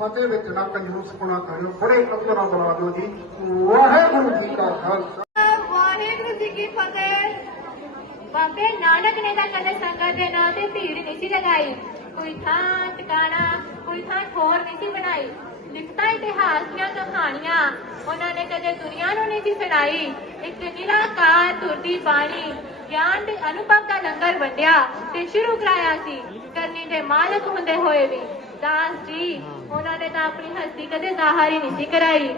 ਫਤਿਹ ਵਿੱਚ ਨਾ ਕੰਜੂਸ ਪੁਣਾ ਕਰਿਓ ਬੜੇ ਕਤਰਾ ਬੁਲਾ ਦਿਓ ਜੀ। ਵਾਹਿਗੁਰੂ ਜੀ ਕਾ ਖਾਲਸਾ। ਵਾਹਿਗੁਰੂ ਜੀ ਕੀ ਫਤਿਹ। ਬਾਬੇ ਨਾਨਕ ਨੇ ਤਾਂ ਕਦੇ ਸੰਗਤ ਦੇ ਨਾਂ ਤੇ ਭੀੜ ਨਹੀਂ ਸੀ ਲਗਾਈ। ਕੋਈ ਥਾਂ ਟਿਕਾਣਾ, ਕੋਈ ਥਾਂ ਠੋਰ ਨਹੀਂ ਸੀ ਬਣਾਈ। ਲਿਖਤਾ, ਇਤਿਹਾਸ ਦੀਆਂ ਕਹਾਣੀਆਂ ਉਹਨਾਂ ਨੇ ਕਦੇ ਦੁਨੀਆ ਨੂੰ ਨਹੀਂ ਸੀ ਸੁਣਾਈ। ਇੱਕ ਨਿਰਾਕਾਰ, ਤੁਰਦੀ ਬਾਣੀ, ਗਿਆਨ ਦੇ ਅਨੁਭਵ ਦਾ ਲੰਗਰ ਵੰਡਿਆ ਤੇ ਸ਼ੁਰੂ ਕਰਾਇਆ ਸੀ। ਕਰਨੀ ਦੇ ਮਾਲਕ ਹੁੰਦੇ ਹੋਏ ਵੀ। ਦਾਸ ਜੀ ਉਹਨਾਂ ਨੇ ਤਾਂ ਆਪਣੀ ਹਸਤੀ ਕਦੇ ਜ਼ਾਹਰ ਹੀ ਨਹੀਂ ਸੀ ਕਰਾਈ।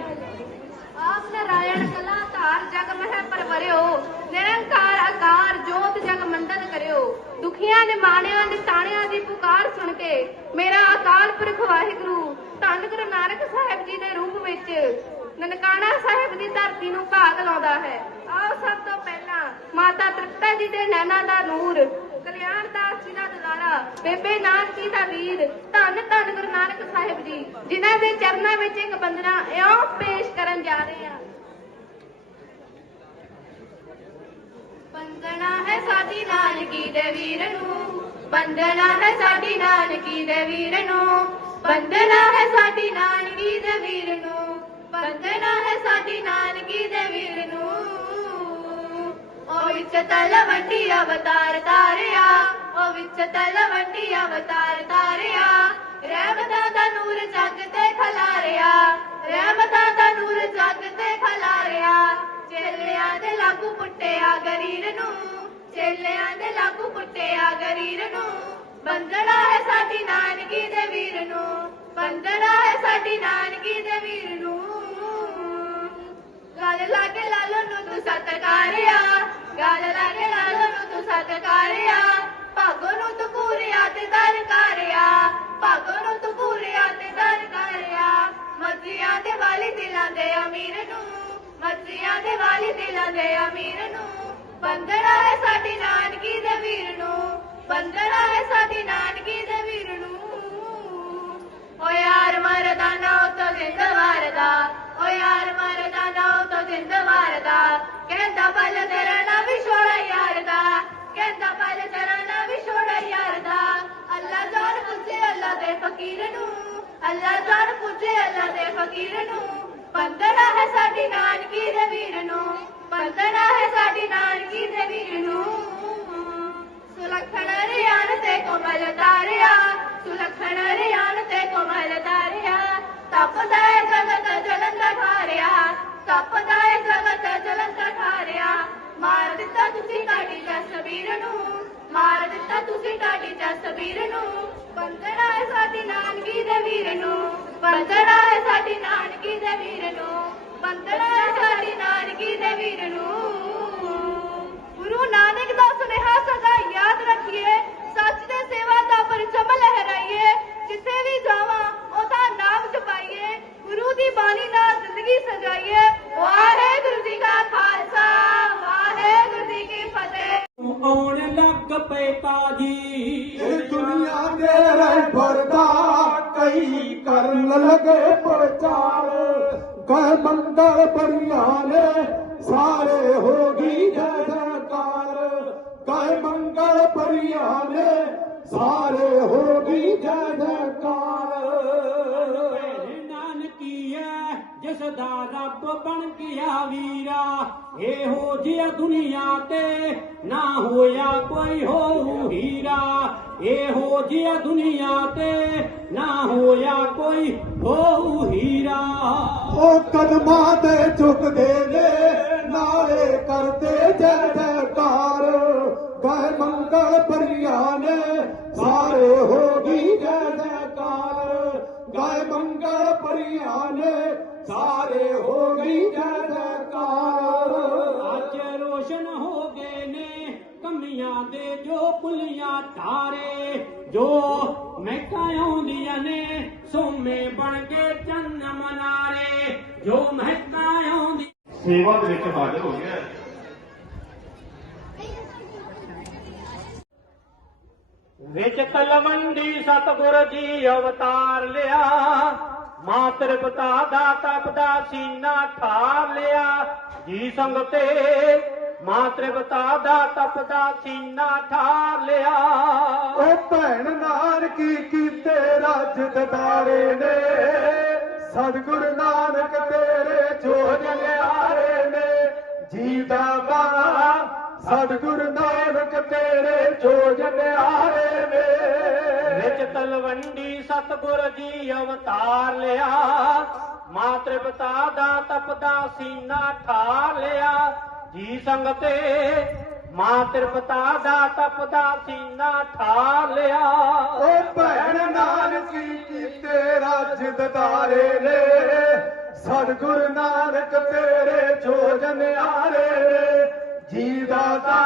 ਆਪ ਨਾਰਾਇਣ ਕਲਾ ਧਾਰ ਜਗ ਮਹਿ ਪਰਵਰਿਓ ਨਿਰੰਕਾਰ ਆਕਾਰ ਜੋਤ ਜਗ ਮੰਡਨ ਕਰਿਓ। ਦੁਖੀਆਂ ਨੇ ਮਾਣਿਆਂ ਨੇ ਤਾਣਿਆਂ ਦੀ ਪੁਕਾਰ ਸੁਣ ਕੇ ਮੇਰਾ ਅਕਾਲ ਪੁਰਖ ਵਾਹਿਗੁਰੂ, ਧੰਨ ਗੁਰੂ ਨਾਨਕ ਸਾਹਿਬ ਜੀ ਦੇ ਰੂਪ ਵਿੱਚ ਨਨਕਾਣਾ ਸਾਹਿਬ ਦੀ ਧਰਤੀ ਨੂੰ ਭਾਗ ਲਾਉਂਦਾ ਹੈ। ਆਓ ਸਭ ਤੋਂ ਪਹਿਲਾਂ ਮਾਤਾ ਤ੍ਰਿਪਤਾ ਜੀ ਦੇ ਨੈਣਾ ਦਾ ਨੂਰ, ਕਲਿਆਣ ਦਾ ਦੁਲਾਰਾ ਬੇਬੇ ਨਾਨਕੀ ਦਾ ਵੀਰ ਧੰਨ ਧੰਨ ਗੁਰੂ ਨਾਨਕ ਸਾਹਿਬ ਜੀ, ਜਿਨ੍ਹਾਂ ਦੇ ਚਰਨਾਂ ਵਿੱਚ ਇੱਕ ਬੰਦਨਾ ਇਉਂ ਪੇਸ਼ ਕਰਨ ਜਾ ਰਹੇ ਹਾਂ। ਬੰਦਨਾ ਹੈ ਸਾਡੀ ਨਾਨਕੀ ਦੇ ਵੀਰ ਨੂੰ, ਬੰਦਨਾ ਹੈ ਸਾਡੀ ਨਾਨਕੀ ਦੇ ਵੀਰ ਨੂੰ, ਬੰਦਨਾ ਹੈ ਸਾਡੀ ਨਾਨਕੀ ਦੇ ਵੀਰ ਨੂੰ, ਬੰਦਨਾ ਹੈ ਸਾਡੀ ਨਾਨਕੀ ਦੇ ਵੀਰ ਨੂੰ। ਉਹ ਵਿੱਚ ਤਲਵੰਡੀ ਅਵਤਾਰ ਤਾਰਿਆ ਉਹ ਵਿੱਚ ਤਲਵੰਡੀ ਅਵਤਾਰ ਤਾਰਿਆ। ਰਹਿਮਤਾਂ ਦਾ ਨੂਰ ਜਗ ਤੇ ਖਲਾਰਿਆ। ਰਹਿਮਤਾਂ ਦਾ ਨੂਰ ਜੱਗ ਤੇ ਖਲਾਰਿਆ। ਚੇਲਿਆਂ ਦੇ ਲਾਗੂ ਪੁੱਟਿਆ ਗਰੀਰ ਨੂੰ। ਚੇਲਿਆਂ ਦੇ ਲਾਗੂ ਪੁੱਟਿਆ ਗਰੀਰ ਨੂੰ। ਬੰਦੜਾ ਹੈ ਸਾਡੀ ਨਾਨਕੀ ਦੇ ਵੀਰ ਨੂੰ। ਬੰਦੜਾ ਹੈ ਸਾਡੀ ਨਾਨਕੀ ਦੇ ਵੀਰ ਨੂੰ। ਗੱਲ ਲਾਗੇ ਲਾਲੋ ਨੂੰ ਤੂੰ ਸਤਕਾਰਿਆ। ਗੱਲ ਲਾਗੇ ਲਾਲੋ ਨੂੰ ਤੂੰ ਸਤਕਾਰਿਆ। ਭਾਗੋ ਨੂੰ ਤੂੰ ਪੂਰਿਆ ਤੇ ਦਰ ਕਰਿਆ ਭਾਗੋ ਨੂੰ ਤੂੰ ਪੂਰਿਆ ਤੇ ਦਰ ਕਰਿਆ। ਮੱਜੀਆਂ ਦੇ ਵਾਲੀ ਦਿਲਾਂ ਦੇ ਅਮੀਰ ਨੂੰ ਮੱਜੀਆਂ ਦੇ ਵਾਲੀ ਦਿਲਾਂ ਦੇ ਅਮੀਰ ਨੂੰ। ਬੰਦੜਾ ਹੈ ਸਾਡੀ ਨਾਨਕੀ ਦੇ ਵੀਰ ਨੂੰ ਬੰਦੜਾ ਹੈ ਸਾਡੀ ਨਾਨਕੀ ਦੇ ਵੀਰ ਨੂੰ। ਓ ਯਾਰ ਮਰਦਾ ਨਾ ਤੋ ਜਿੰਦਵਾਰ ਦਾ, ਓ ਯਾਰ ਮਰਦਾ ਨਾ ਤੋ ਜਿੰਦਵਾਰ ਦਾ। ਕਹਿੰਦਾ ਬਲ ਦੇ ਫਕੀਰ ਨੂੰ, ਅੱਲਾ ਜਾਨ ਪੁੱਛੇ ਅੱਲਾ ਦੇ ਫਕੀਰ ਨੂੰ। ਬੰਦੜਾ ਹੈ ਸਾਡੀ ਨਾਨਕੀ ਦੇ ਵੀਰ ਨੂੰ ਬੰਦੜਾ ਹੈ ਸਾਡੀ ਨਾਨਕੀ ਦੇ ਵੀਰ ਨੂੰ। ਸੁਲਖਣ ਰਿਆਨ ਤੇ ਕੋਮਲ ਤਾਰਿਆ, ਸੁਲਖਣ ਰਿਆਨ ਤੇ ਕੋਮਲ ਤਾਰਿਆ। ਤਪਦਾ ਹੈ ਜਗਤ ਜਲੰਦ ਠਾਰਿਆ, ਤਪਦਾ ਹੈ ਜਗਤ ਜਲੰਦ ਠਾਰਿਆ। ਮਾਰ ਦਿੱਤਾ ਤੁਸੀਂ ਕਾਢੀ ਜਸਬੀਰ ਨੂੰ, ਮਾਰ ਦਿੱਤਾ ਤੁਸੀਂ ਕਾਢੀ ਜਸਬੀਰ ਨੂੰ। ਬੰਦੜਾ ਸਾਡੀ ਨਾਨਕੀ ਦੇ ਵੀਰ ਨੂੰ, ਬੰਦੜਾ ਹੈ ਸਾਡੀ ਨਾਨਕੀ ਦੇ ਵੀਰ ਨੂੰ, ਬੰਦੜਾ ਹੈ ਸਾਡੀ ਨਾਨਕੀ ਦੇ ਵੀਰ ਨੂੰ। ਗੁਰੂ ਨਾਨਕ ਦਾ ਸੁਨੇਹਾ ਸਦਾ ਯਾਦ ਰੱਖੀਏ, ਸੱਚ ਦੇ ਸੇਵਾ ਦਾ ਪਰਚਮ ਲਹਿਰਾਈਏ, ਜਿੱਥੇ ਵੀ ਜਾਵਾਂ, ਉਹਦਾ ਨਾਮ ਜਪਾਈਏ, ਗੁਰੂ ਦੀ ਬਾਣੀ ਨਾਲ ਜ਼ਿੰਦਗੀ ਸਜਾਈਏ। ਵਾਹਿਗੁਰੂ ਜੀ ਕਾ ਖਾਲਸਾ, ਵਾਹਿਗੁਰੂ ਜੀ ਕੀ ਫਤਿਹ। ਆਉਣ ਲੱਗ ਪਏ ਤਾਜੀ ਜੈ ਜੈਕਾਰ। ਭੈਣ ਨਾਨਕੀ ਐ ਜਿਸ ਦਾ ਰੱਬ ਬਣ ਗਿਆ ਵੀਰਾ ਇਹੋ ਜਿਹਾ ਦੁਨੀਆ ਤੇ ਨਾ ਹੋਇਆ ਕੋਈ ਹੋ ਹੀਰਾ। ਇਹੋ ਜਿਹਾ ਦੁਨੀਆ ਤੇ ਨਾ ਹੋਇਆ ਕੋਈ ਹੋ ਹੀਰਾ। ਉਹ ਕਦਮਾਂ ਤੇ ਝੁਕਦੇ ਨੇ ਨਾਲੇ ਕਰਦੇ ਜੈ ਪਰਿਆ ਨੇ ਸਾਰੇ ਹੋ ਗਈ ਜੈ ਜੈਕਾਰ। ਗਏ ਮੰਗਲ ਪਰਿਆ ਨੇ ਸਾਰੇ ਹੋ ਗਈ ਜੈ ਜੈਕਾਰ। ਅੱਜ ਰੋਸ਼ਨ ਹੋ ਗਏ ਨੇ ਕਮੀਆਂ ਦੇ ਜੋ ਪੁਲੀਆਂ ਤਾਰੇ ਜੋ ਮਹਿਕਾਂ ਆਉਂਦੀਆਂ ਨੇ ਸੋਮੇ ਬਣ ਕੇ ਚੰਨ ਮਨਾਰੇ ਜੋ ਮਹਿਕਾਂ ਆਉਂਦੀ ਸੇਵਾ ਦੇ ਵਿੱਚ ਹਾਜ਼ਰ ਹੋ ਗਿਆ ਹੈ। ਵਿੱਚ ਤਲਵੰਡੀ ਸਤਗੁਰ ਜੀ ਅਵਤਾਰ ਲਿਆ। ਮਾਤਰ ਪਿਤਾ ਦਾ ਤਪਦਾ ਸੀਨਾ ਠਾਰ ਲਿਆ। ਜੀ ਸੰਗ ਤੇ ਮਾਤਰ ਪਿਤਾ ਦਾ ਤਪਦਾ ਸੀਨਾ ਠਾਰ ਲਿਆ। ਉਹ ਭੈਣ ਨਾਨਕ ਕੀ ਕੀਤੇ ਰਾਜ ਦਦਾਰੇ ਨੇ। ਸਤਿਗੁਰ ਨਾਨਕ ਤੇਰੇ ਜੋਜ ਨਿਆਰੇ ਨੇ। ਜੀ ਦਾ ਬਾ ਸਤਿਗੁਰ ਨਾਨਕ ਤੇਰੇ ਜੋਜ ਨਿਆਰੇ ਨੇ ਤਲਵੰਡੀ ਸਤਗੁਰ ਜੀ ਅਵਤਾਰ ਲਿਆ। ਮਾਤ੍ਰ ਪਿਤਾ ਦਾ ਤਪਦਾ ਸੀਨਾ ਠਾ ਲਿਆ। ਜੀ ਸੰਗਤੇ ਮਾਤ੍ਰ ਪਿਤਾ ਦਾ ਤਪਦਾ ਸੀਨਾ ਠਾ ਲਿਆ। ਉਹ ਭੈਣ ਨਾਨਕ ਜੀ ਤੇਰਾ ਦਦਾਰੇ ਨੇ। ਸਤਿਗੁਰ ਨਾਨਕ, ਤੇਰੇ ਜੋ ਨਿਆਰੇ ਨੇ। ਜੀਦਾ ਦਾ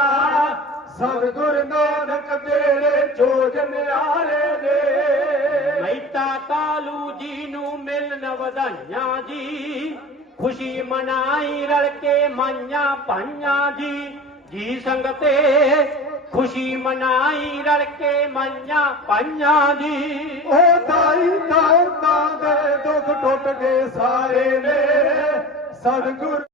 ਸਤਿਗੁਰ ਨਾਨਕ ਤੇਰੇ ਜੋਜ ਨਿਆਰੇ ਨੇ। ਮਹਿਤਾ ਕਾਲੂ ਜੀ ਨੂੰ ਮਿਲਨ ਵਧਾਈਆਂ ਜੀ। ਖੁਸ਼ੀ ਮਨਾਈ ਰਲ ਕੇ ਮਾਈਆਂ ਭਾਈਆਂ ਜੀ। ਜੀ ਸੰਗਤੇ ਖੁਸ਼ੀ ਮਨਾਈ ਰਲ ਕੇ ਮਾਈਆਂ ਭਾਈਆਂ ਜੀ। ਉਹ ਦਾਈ ਦਾਉਤਾਂ ਦੇ ਦੁੱਖ ਟੁੱਟ ਗਏ ਸਾਰੇ ਨੇ। ਸਤਿਗੁਰ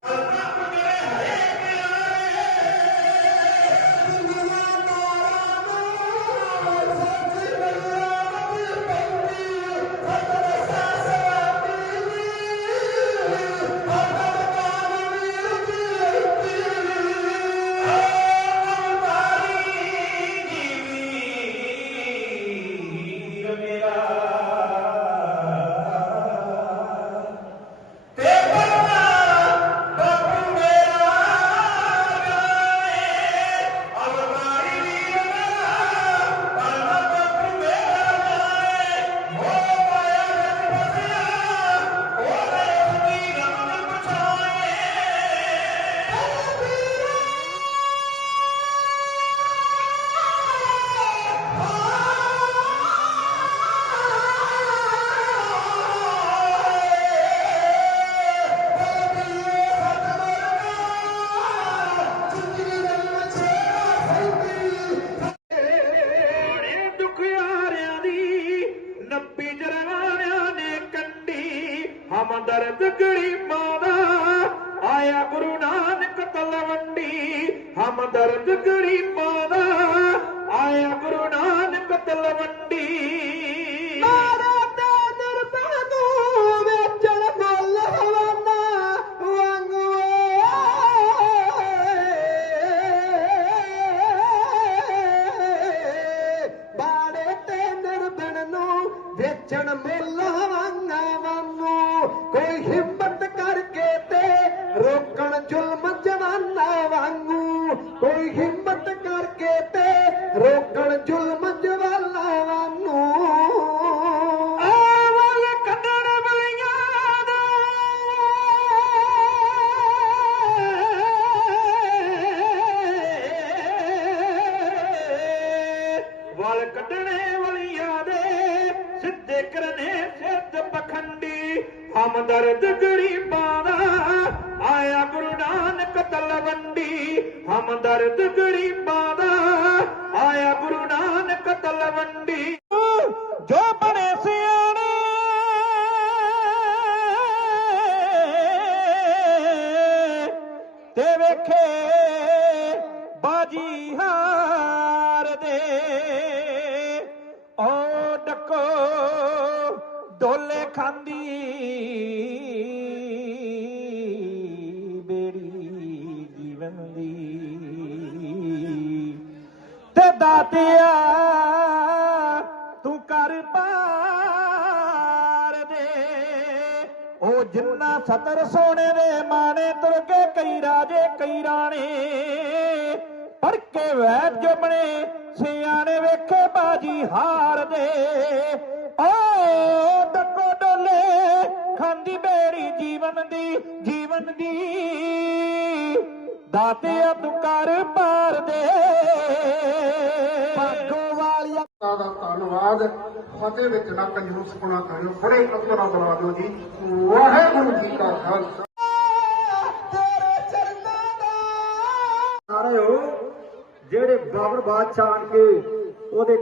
ਹਮਦਰਦ ਗਰੀਬਾਂ ਆਇਆ ਗੁਰੂ ਨਾਨਕ ਤਲਵੰਡੀ ਹਮਦਰਦ ਗਰੀਬਾਂ ਦਾ ਆਇਆ ਗੁਰੂ ਨਾਨਕ ਤਲਵੰਡੀ। मत करोकण ज़ुल्म कोई हिमत करोकण ज़ू कढण वल कढण ਹਮਦਰਦ ਗਰੀਬਾਂ ਦਾ ਆਇਆ ਗੁਰੂ ਨਾਨਕ ਤਲਵੰਡੀ ਹਮਦਰਦ ਗਰੀਬਾਂ ਦਾ ਆਇਆ ਗੁਰੂ ਨਾਨਕ ਤਲਵੰਡੀ ਡੋਲੇ ਖਾਂਦੀ ਬੇੜੀ ਜੀਵਨ ਦੀ। ਤੇ ਦਾਤਿਆ, ਤੂੰ ਕਰ ਪਾਰ ਦੇ। ਉਹ ਜਿੰਨਾ ਸਤਰ ਸੋਨੇ ਦੇ ਮਾਣੇ ਤੁਰ ਕੇ ਕਈ ਰਾਜੇ, ਕਈ ਰਾਣੇ। ਪੜ ਕੇ ਵੈਦ ਜੋ ਸਿਆਣੇ ਵੇਖੇ ਬਾਜੀ ਹਾਰ ਦੇ? ਓ ਡੱਕੋ ਡੋਲੇ, ਖਾਂਦੀ ਬੇੜੀ ਜੀਵਨ ਦੀ ਜੀਵਨ ਦੀ। ਦਾਤਿਆ ਤੂੰ ਕਰ ਪਾਰ ਦੇ। ਭਾਗੋ ਵਾਲੀਆ ਦਾ ਧੰਨਵਾਦ। ਫਤਿਹ ਵਿੱਚ ਨਾ ਕੰਜੂਸ ਪੁਣਾ ਕਰਿਓ ਬੜੇ ਕਤਰਾ ਬੁਲਾ ਦਿਓ ਜੀ। ਵਾਹਿਗੁਰੂ ਜੀ ਕਾ ਖਾਲਸਾ। ਦਾ ਬਾਦਸ਼ਾਹ ਆਣ ਕੇ ਉਹਦੇ